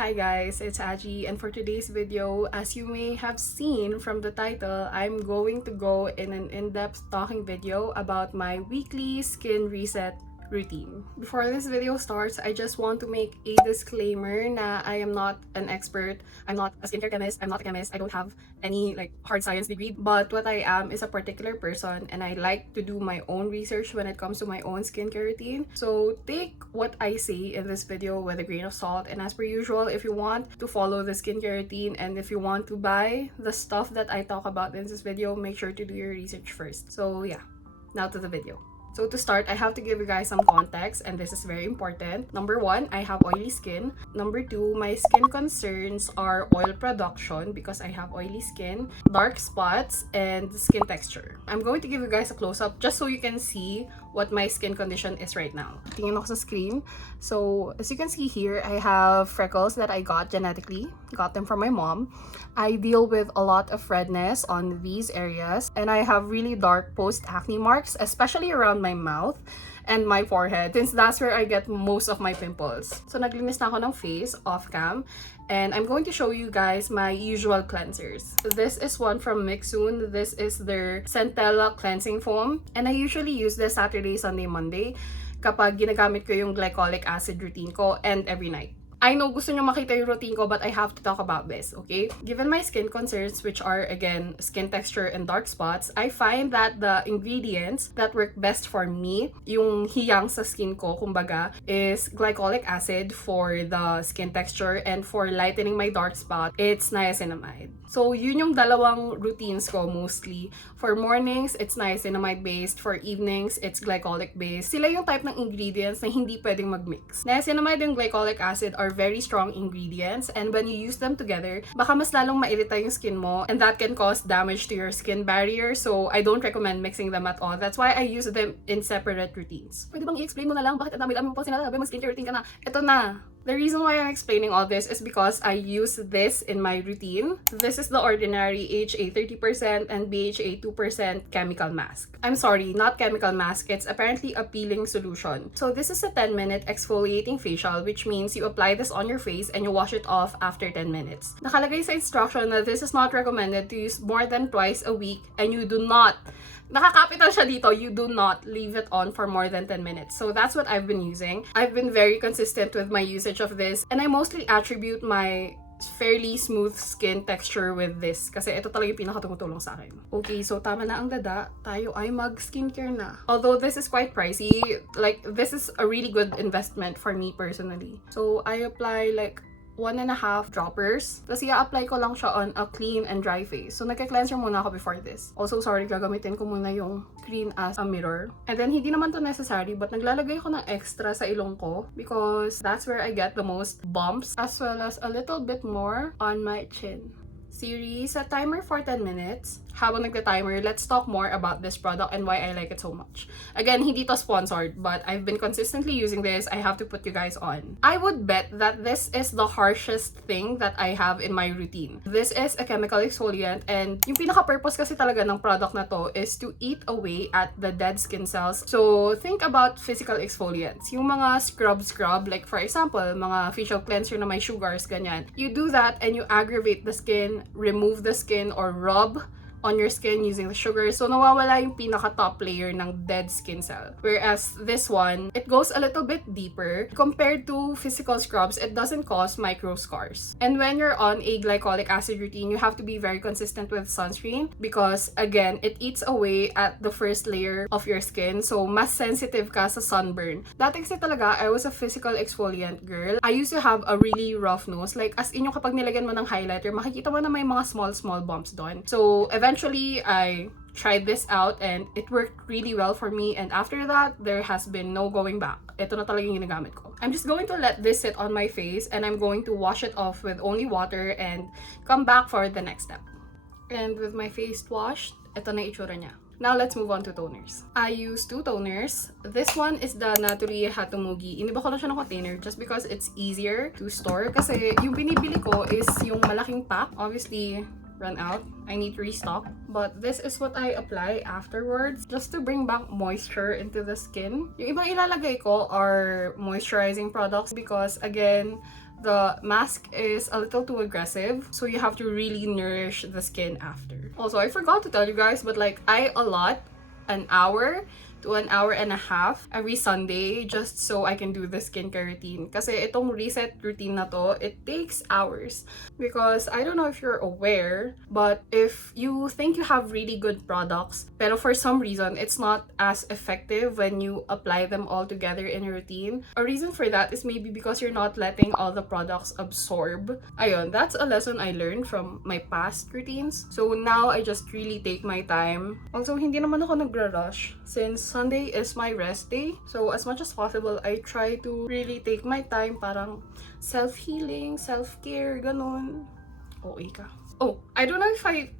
Hi guys, it's Aji, and for today's video, as you may have seen from the title, I'm going to go in an in-depth talking video about my weekly skin reset routine. Before this video starts, I just want to make a disclaimer na I am not an expert. I'm not a skincare chemist. I'm not a chemist. I don't have any hard science degree. But what I am is a particular person, and I like to do my own research when it comes to my own skincare routine. So take what I say in this video with a grain of salt. And as per usual, if you want to follow the skincare routine and if you want to buy the stuff that I talk about in this video, make sure to do your research first. So yeah, now to the video. So to start, I have to give you guys some context, and this is very important. Number one, I have oily skin. Number two, my skin concerns are oil production because I have oily skin, dark spots, and skin texture. I'm going to give you guys a close-up just so you can see what my skin condition is right now. Tingnan ako sa screen. So as you can see here, I have freckles that I got genetically. Got them from my mom. I deal with a lot of redness on these areas, and I have really dark post-acne marks, especially around my mouth and my forehead, since that's where I get most of my pimples. So naglinis na ako ng face off cam, and I'm going to show you guys my usual cleansers. This is one from Mixsoon. This is their Centella cleansing foam, and I usually use this Saturday, Sunday, Monday kapag ginagamit ko yung glycolic acid routine ko, and every night. I know gusto nyo makita yung routine ko, but I have to talk about this, okay? Given my skin concerns, which are, again, skin texture and dark spots, I find that the ingredients that work best for me, yung hiyang sa skin ko, kumbaga, is glycolic acid for the skin texture, and for lightening my dark spot, it's niacinamide. So, yun yung dalawang routines ko mostly. For mornings, it's niacinamide-based. For evenings, it's glycolic-based. Sila yung type ng ingredients na hindi pwedeng mag-mix. Niacinamide and glycolic acid are very strong ingredients, and when you use them together, baka mas lalong mairita yung skin mo, and that can cause damage to your skin barrier, so I don't recommend mixing them at all. That's why I use them in separate routines. Pwede bang i-explain mo na lang bakit ang dami-dami mo pa sinasabi mag-skincare routine ka na? Ito na! The reason why I'm explaining all this is because I use this in my routine. This is the ordinary AHA 30% and BHA 2% chemical mask. I'm sorry, not chemical mask. It's apparently a peeling solution. So this is a 10-minute exfoliating facial, which means you apply this on your face and you wash it off after 10 minutes. Nakalagay sa instruction na this is not recommended to use more than twice a week, and you do not nakakapital siya dito, you do not leave it on for more than 10 minutes. So that's what I've been using. I've been very consistent with my usage of this, and I mostly attribute my fairly smooth skin texture with this kasi ito talaga yung pinakatumutulong sa akin. Okay, so tama na ang dada, tayo ay mag-skincare na. Although this is quite pricey, this is a really good investment for me personally. So I apply 1.5 droppers. Tapos i-apply ko lang siya on a clean and dry face. So nagka-cleanser muna ako before this. Also, sorry, gagamitin ko muna yung cream as a mirror. And then, hindi naman to necessary, but naglalagay ko ng extra sa ilong ko because that's where I get the most bumps, as well as a little bit more on my chin. Series, set timer for 10 minutes. Habang nagka-timer, let's talk more about this product and why I like it so much. Again, hindi to sponsored, but I've been consistently using this. I have to put you guys on. I would bet that this is the harshest thing that I have in my routine. This is a chemical exfoliant, and yung pinaka-purpose kasi talaga ng product na to is to eat away at the dead skin cells. So, think about physical exfoliants. Yung mga scrub, like for example, mga facial cleanser na may sugars, ganyan. You do that and you aggravate the skin, remove the skin, or rub on your skin using the sugar. So, nawawala yung pinaka-top layer ng dead skin cell. Whereas this one, it goes a little bit deeper. Compared to physical scrubs, it doesn't cause micro scars. And when you're on a glycolic acid routine, you have to be very consistent with sunscreen because, again, it eats away at the first layer of your skin. So, mas sensitive ka sa sunburn. Dati kasi talaga, I was a physical exfoliant girl. I used to have a really rough nose. As in yung kapag nilagyan mo ng highlighter, makikita mo na may mga small bumps doon. So, eventually, I tried this out and it worked really well for me, and after that, there has been no going back. Ito na talaga yung ginagamit ko. I'm just going to let this sit on my face, and I'm going to wash it off with only water and come back for the next step. And with my face washed, ito na itsura niya. Now, let's move on to toners. I use 2 toners. This one is the Naturie hatomugi. Iniba ko lang siya ng container just because it's easier to store. Kasi yung binibili ko is yung malaking pack. Obviously, run out. I need to restock. But this is what I apply afterwards just to bring back moisture into the skin. Yung ibang ilalagay ko are moisturizing products because, again, the mask is a little too aggressive, so you have to really nourish the skin after. Also, I forgot to tell you guys, but like I allot an hour to an hour and a half every Sunday just so I can do the skincare routine. Kasi itong reset routine na to, it takes hours. Because I don't know if you're aware, but if you think you have really good products, pero for some reason, it's not as effective when you apply them all together in your routine. A reason for that is maybe because you're not letting all the products absorb. Ayun, that's a lesson I learned from my past routines. So now I just really take my time. Also, hindi naman ako nagra-rush since Sunday is my rest day. So as much as possible, I try to really take my time, parang self-healing, self-care, ganon. Okay ka. Oh, I don't know if I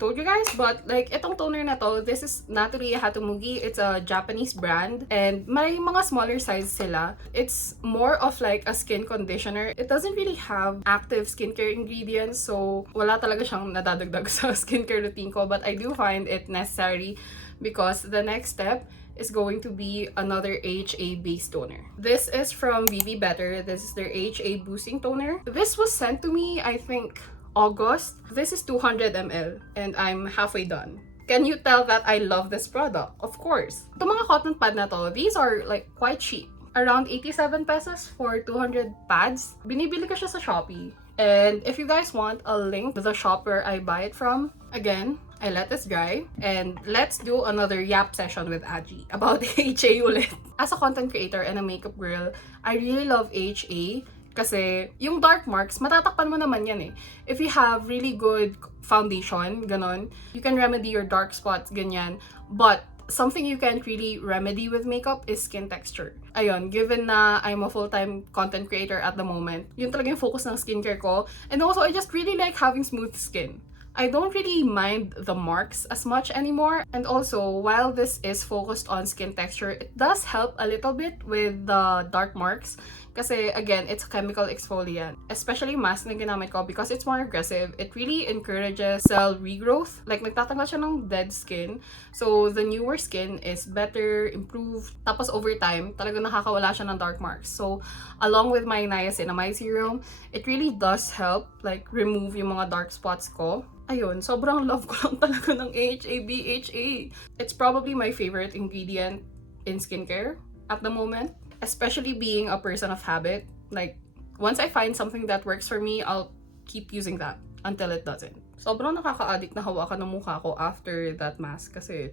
told you guys, but like itong toner na to, this is Naturie Hatomugi. It's a Japanese brand and may mga smaller size sila. It's more of like a skin conditioner. It doesn't really have active skincare ingredients, so wala talaga siyang nadadagdag sa skincare routine ko, but I do find it necessary because the next step is going to be another AHA based toner. This is from vvbetter. This is their AHA boosting toner. This was sent to me, I think, August. This is 200 ml and I'm halfway done. Can you tell that I love this product? Of course. Itong mga cotton pad na to, these are like quite cheap. Around 87 pesos for 200 pads. Binibili ko siya sa Shopee. And if you guys want a link to the shop where I buy it from, again, I let this dry. And let's do another yap session with Aji about AHA ulit. As a content creator and a makeup girl, I really love AHA kasi yung dark marks, matatakpan mo naman yan eh. If you have really good foundation, ganon, you can remedy your dark spots, ganyan. But something you can't really remedy with makeup is skin texture. Ayun, given na I'm a full-time content creator at the moment, yun talaga yung focus ng skincare ko. And also, I just really like having smooth skin. I don't really mind the marks as much anymore. And also, while this is focused on skin texture, it does help a little bit with the dark marks. Kasi again, it's a chemical exfoliant. Especially mask na ginamit ko because it's more aggressive. It really encourages cell regrowth. Like, nagtatanggal siya ng dead skin. So, the newer skin is better, improved. Tapos over time, talagang nakakawala siya ng dark marks. So, along with my niacinamide serum, it really does help like remove yung mga dark spots ko. Ayun, sobrang love ko lang talaga ng AHA BHA. It's probably my favorite ingredient in skincare at the moment. Especially being a person of habit. Like, once I find something that works for me, I'll keep using that until it doesn't. Sobrang nakaka-addict na hawakan ng mukha ko after that mask kasi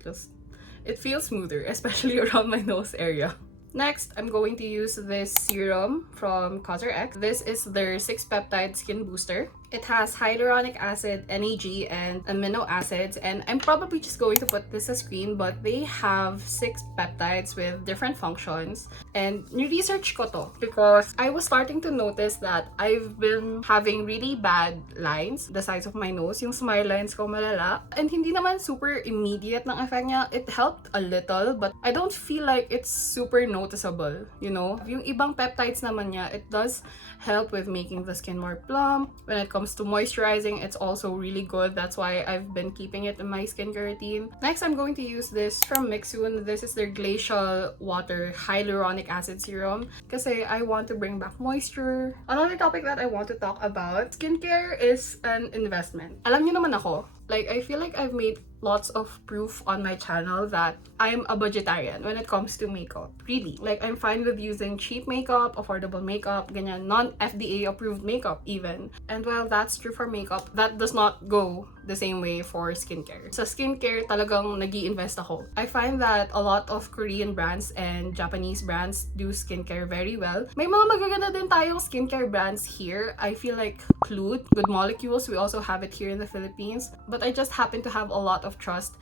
it feels smoother, especially around my nose area. Next, I'm going to use this serum from cosrx. This is their 6-peptide skin booster. It has hyaluronic acid, NAG, and amino acids, and I'm probably just going to put this as screen, but they have 6 peptides with different functions. And ni-research ko to because I was starting to notice that I've been having really bad lines, the sides of my nose, yung smile lines ko malala. And hindi naman super immediate ng effect niya. It helped a little, but I don't feel like it's super noticeable, you know? Yung ibang peptides naman niya, it does help with making the skin more plump. When it comes to moisturizing, it's also really good. That's why I've been keeping it in my skincare routine. Next, I'm going to use this from Mixsoon. This is their glacial water hyaluronic acid serum kasi I want to bring back moisture. Another topic that I want to talk about, skincare is an investment. Alam niyo naman ako, like I feel like I've made lots of proof on my channel that I'm a budgetarian when it comes to makeup. Really. Like, I'm fine with using cheap makeup, affordable makeup, ganyan, non-FDA approved makeup even. And while that's true for makeup, that does not go the same way for skincare. Sa skincare, talagang nag-i-invest ako. I find that a lot of Korean brands and Japanese brands do skincare very well. May mga magaganda din tayong skincare brands here. I feel like Clued, Good Molecules, we also have it here in the Philippines. But I just happen to have a lot of trust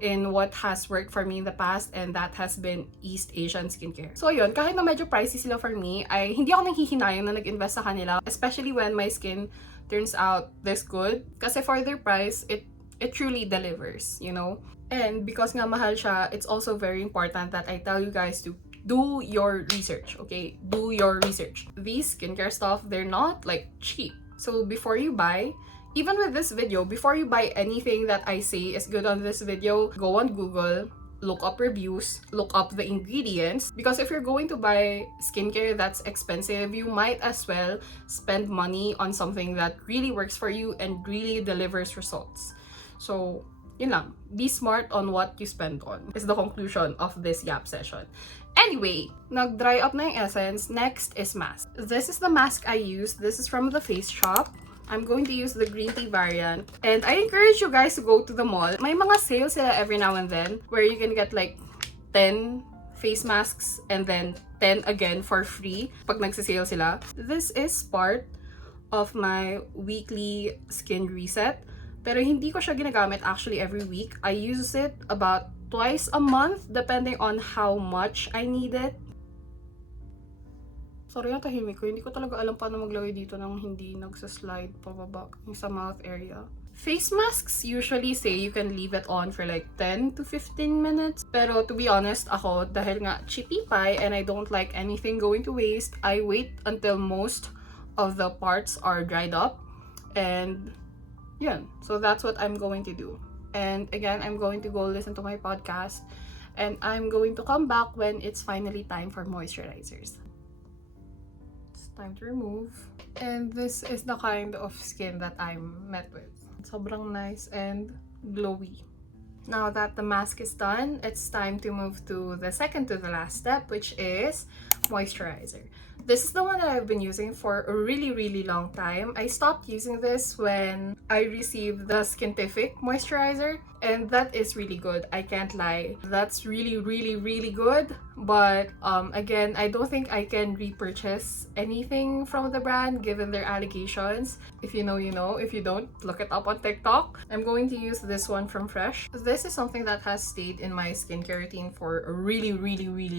in what has worked for me in the past, and that has been East Asian skincare. So yun, kahit na medyo pricey sila for me, hindi ako nanghihinayang na nag-invest sa kanila, especially when my skin turns out this good. Kasi for their price, it truly delivers, you know? And because nga mahal siya, it's also very important that I tell you guys to do your research, okay? Do your research. These skincare stuff, they're not like cheap. So before you buy, even with this video, before you buy anything that I say is good on this video, go on Google, look up reviews, look up the ingredients, because if you're going to buy skincare that's expensive, you might as well spend money on something that really works for you and really delivers results. So yun lang, be smart on what you spend on is the conclusion of this yap session. Anyway, nag-dry up na yung essence. Next is mask. This is the mask I use. This is from the Face Shop. I'm going to use the green tea variant. And I encourage you guys to go to the mall. May mga sales sila every now and then where you can get like 10 face masks and then 10 again for free pag nagsisale sila. This is part of my weekly skin reset. Pero hindi ko siya ginagamit actually every week. I use it about twice a month depending on how much I need it. Sorry ang tahimik ko. Hindi ko talaga alam paano maglagay dito nang hindi nagsaslide pababa yung sa mouth area. Face masks usually say you can leave it on for like 10 to 15 minutes. Pero to be honest, ako, dahil nga chippy pie and I don't like anything going to waste, I wait until most of the parts are dried up. And yun. So that's what I'm going to do. And again, I'm going to go listen to my podcast. And I'm going to come back when it's finally time for moisturizers. Time to remove. And this is the kind of skin that I'm met with. Sobrang nice and glowy. Now that the mask is done, it's time to move to the second to the last step, which is moisturizer. This is the one that I've been using for a really long time. I stopped using this when I received the Skintific moisturizer, and that is really good. I can't lie. That's really good. But again, I don't think I can repurchase anything from the brand given their allegations. If you know, you know. If you don't, look it up on TikTok. I'm going to use this one from Fresh. This is something that has stayed in my skincare routine for a really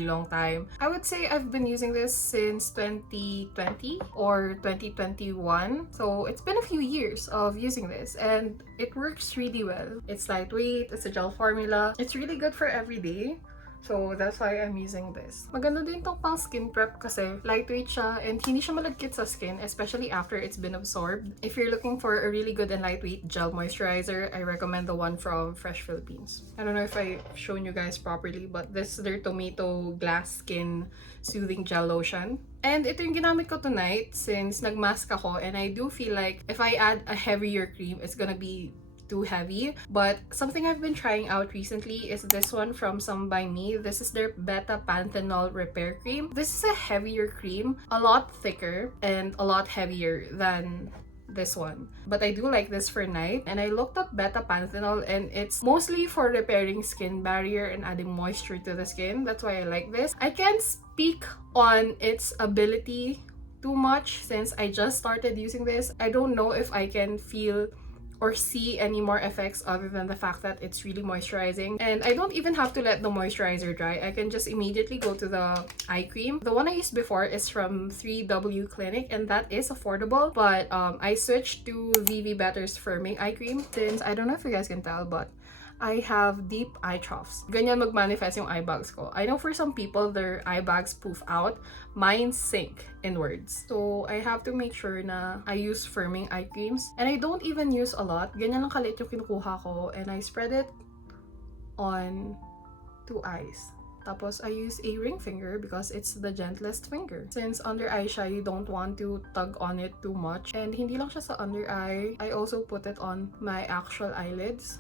long time. I would say I've been using this since 2020 or 2021. So it's been a few years of using this and it works really well. It's lightweight, it's a gel formula. It's really good for every day. So that's why I'm using this. Maganda din tong pang skin prep kasi lightweight siya and hindi siya malagkit sa skin, especially after it's been absorbed. If you're looking for a really good and lightweight gel moisturizer, I recommend the one from Fresh Philippines. I don't know if I've shown you guys properly, but this is their tomato glass skin soothing gel lotion. And ito yung ginamit ko tonight since nagmask ako, and I do feel like if I add a heavier cream, it's gonna be too heavy. But something I've been trying out recently is this one from Somebymi. This is their Beta Panthenol Repair Cream. This is a heavier cream, a lot thicker and a lot heavier than this one. But I do like this for night. And I looked up Beta Panthenol and it's mostly for repairing skin barrier and adding moisture to the skin. That's why I like this. I can't speak on its ability too much since I just started using this. I don't know if I can feel or see any more effects other than the fact that it's really moisturizing. And I don't even have to let the moisturizer dry. I can just immediately go to the eye cream. The one I used before is from 3W Clinic and that is affordable. But I switched to vvbetter's firming eye cream since I don't know if you guys can tell, but I have deep eye troughs. Ganyan magmanifest yung eye bags ko. I know for some people, their eye bags poof out. Mine sink inwards. So, I have to make sure na I use firming eye creams. And I don't even use a lot. Ganyan lang kalit yung kinukuha ko. And I spread it on 2 eyes. Tapos, I use a ring finger because it's the gentlest finger. Since under eye siya, you don't want to tug on it too much. And hindi lang siya sa under eye. I also put it on my actual eyelids.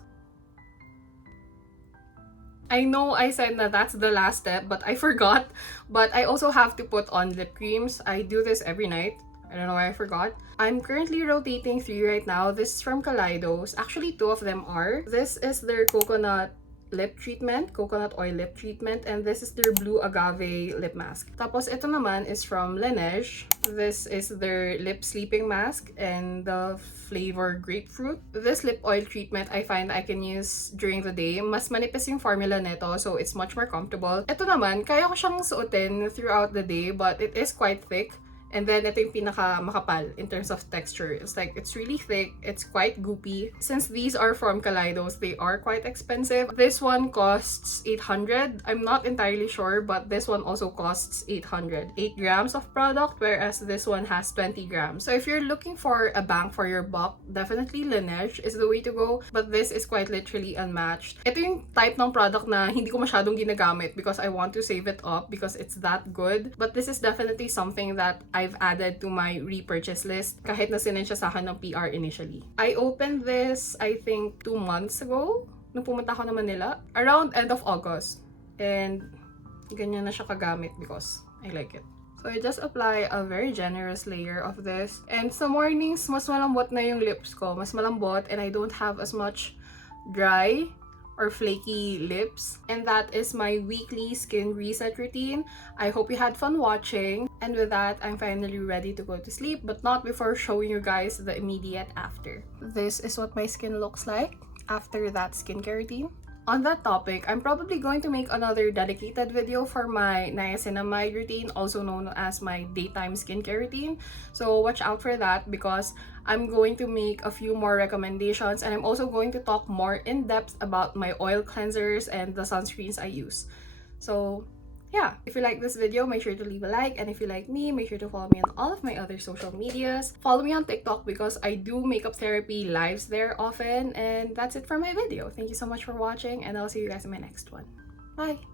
I know I said that that's the last step, but I forgot. But I also have to put on lip creams. I do this every night. I don't know why I forgot. I'm currently rotating 3 right now. This is from Kaleidos. Actually, 2 of them are. This is their coconut lip treatment, coconut oil lip treatment, and this is their blue agave lip mask. Tapos ito naman is from Laneige. This is their lip sleeping mask and the flavor grapefruit. This lip oil treatment I find I can use during the day. Mas manipis yung formula nito, so it's much more comfortable. Ito naman, kaya ko siyang suotin throughout the day, but it is quite thick. And then, ito yung pinaka makapal in terms of texture. It's like, it's really thick. It's quite goopy. Since these are from Kaleidos, they are quite expensive. This one costs 800. I'm not entirely sure, but this one also costs 800. 8 grams of product, whereas this one has 20 grams. So if you're looking for a bang for your buck, definitely Laneige is the way to go. But this is quite literally unmatched. Ito yung type ng product na hindi ko masyadong ginagamit because I want to save it up because it's that good. But this is definitely something that I've added to my repurchase list kahit na sinend siya sa akin ng PR initially. I opened this, I think, 2 months ago nung pumunta ako ng Manila. Around end of August. And ganyan na siya kagamit because I like it. So I just apply a very generous layer of this. And sa mornings, mas malambot na yung lips ko. Mas malambot and I don't have as much dry or flaky lips. And that is my weekly skin reset routine. I hope you had fun watching. And with that, I'm finally ready to go to sleep, but not before showing you guys the immediate after. This is what my skin looks like after that skincare routine. On that topic, I'm probably going to make another dedicated video for my niacinamide routine, also known as my daytime skincare routine. So watch out for that because I'm going to make a few more recommendations and I'm also going to talk more in depth about my oil cleansers and the sunscreens I use. So yeah, if you like this video, make sure to leave a like, and if you like me, make sure to follow me on all of my other social medias. Follow me on TikTok because I do makeup therapy lives there often, and that's it for my video. Thank you so much for watching, and I'll see you guys in my next one. Bye!